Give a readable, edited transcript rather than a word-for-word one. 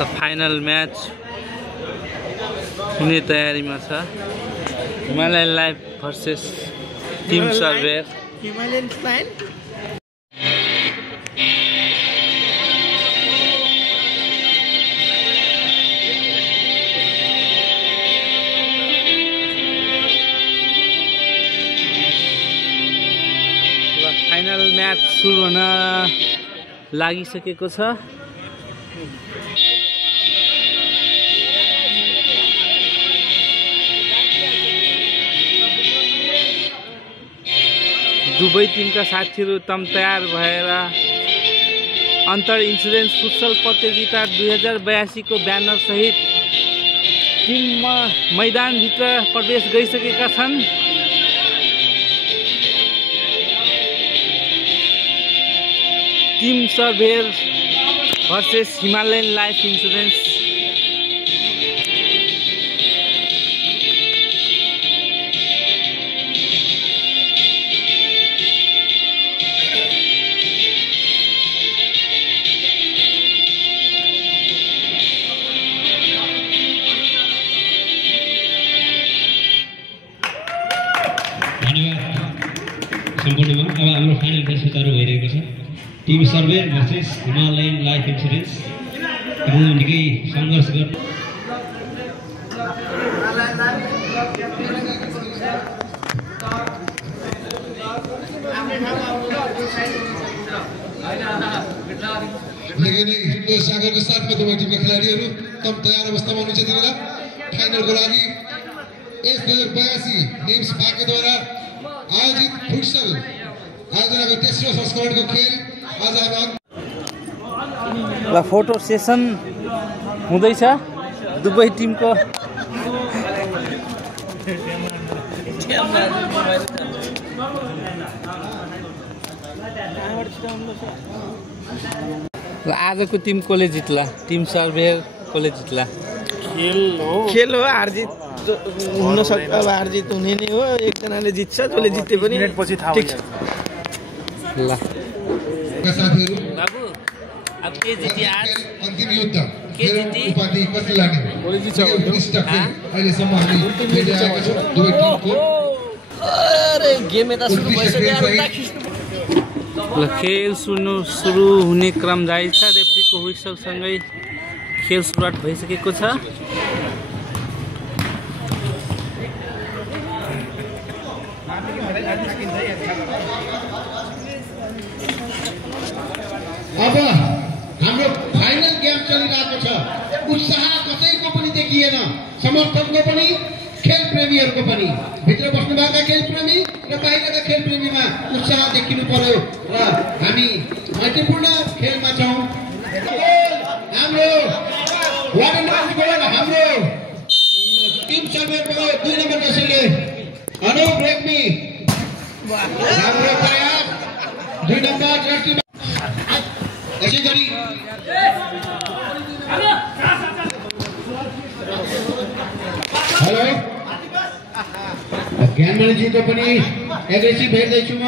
ल final match हुने तयारीमा छ। Himalayan life versus team surveyor. Himalayan life final match सुरु हुन लागिसकेको छ। दुवै टिमका साथीहरू तम तयार भएर अन्तर इन्सुरेन्स फुटसल प्रतियोगिता 2082 को ब्यानर सहित टिम मैदानभित्र प्रवेश गरिसकेका छन्। Team surveyor versus Himalayan life insurance. सम्पूर्णमा अब हाम्रो फाइनल म्याच सुचारु भइरहेको छ। Team surveyor versus Himalayan life insurance. निकै सङ्घर्ष गर्नु निकै नै सागरको साथमा दुवै टिमका खेलाडीहरू तम तयार अवस्थामा हुनुहुन्छ। तिनीहरू फाइनलको लागि यस 2082 नेम्स भाग्यद्वारा आयोजित फुटसल आयोजनाको तेस्रो संस्करणको खेल आज ल फोटो सेसन हुँदैछ दुवै टिमको। ल आजको टिम कसले जित्ला? टिम सर्भेयर कसले जित्ला? खेल हो हारजित हुन सक्छ। अब हारजित हुने नै हो। एकजनाले जित्छ, जसले जिते पनि पछि थाहा हुन्छ। ल साथीहरू बाबु अब के जित्यो आज? अन्तिम युद्ध के जित्यो? उपाधि कसले लाग्ने? अहिलेसम्म हामी खेल्दै आएका छौँ दुवै टिमको। अरे गेम यता सुरु भइसक्यो। ल खेल सुरु हुने क्रम जारी छ। रेफ्रीको हुइसलसँगै खेल सुरुवात भइसकेको छ। अब हाम्रो फाइनल गेम चलिरहेको छ। उत्साह कसैको पनि देखिएन, समर्थकको पनि खेल प्रेमीहरूको पनि। भित्र बस्नुभएका खेल प्रेमी र बाहिरका खेल प्रेमीमा उत्साह देखिनु पर्यो र हामी मैत्रीपूर्ण खेलमा छौँ। हाम्रो हाम्रो टिम सर्भेयरको 2 नम्बर जसले अनुप रेग्मी हाम्रो प्रयास 2 नम्बर जर्सी यसै गरी हेलो ज्ञानमणिजीको पनि एग्रेसिभ हेर्दैछु म।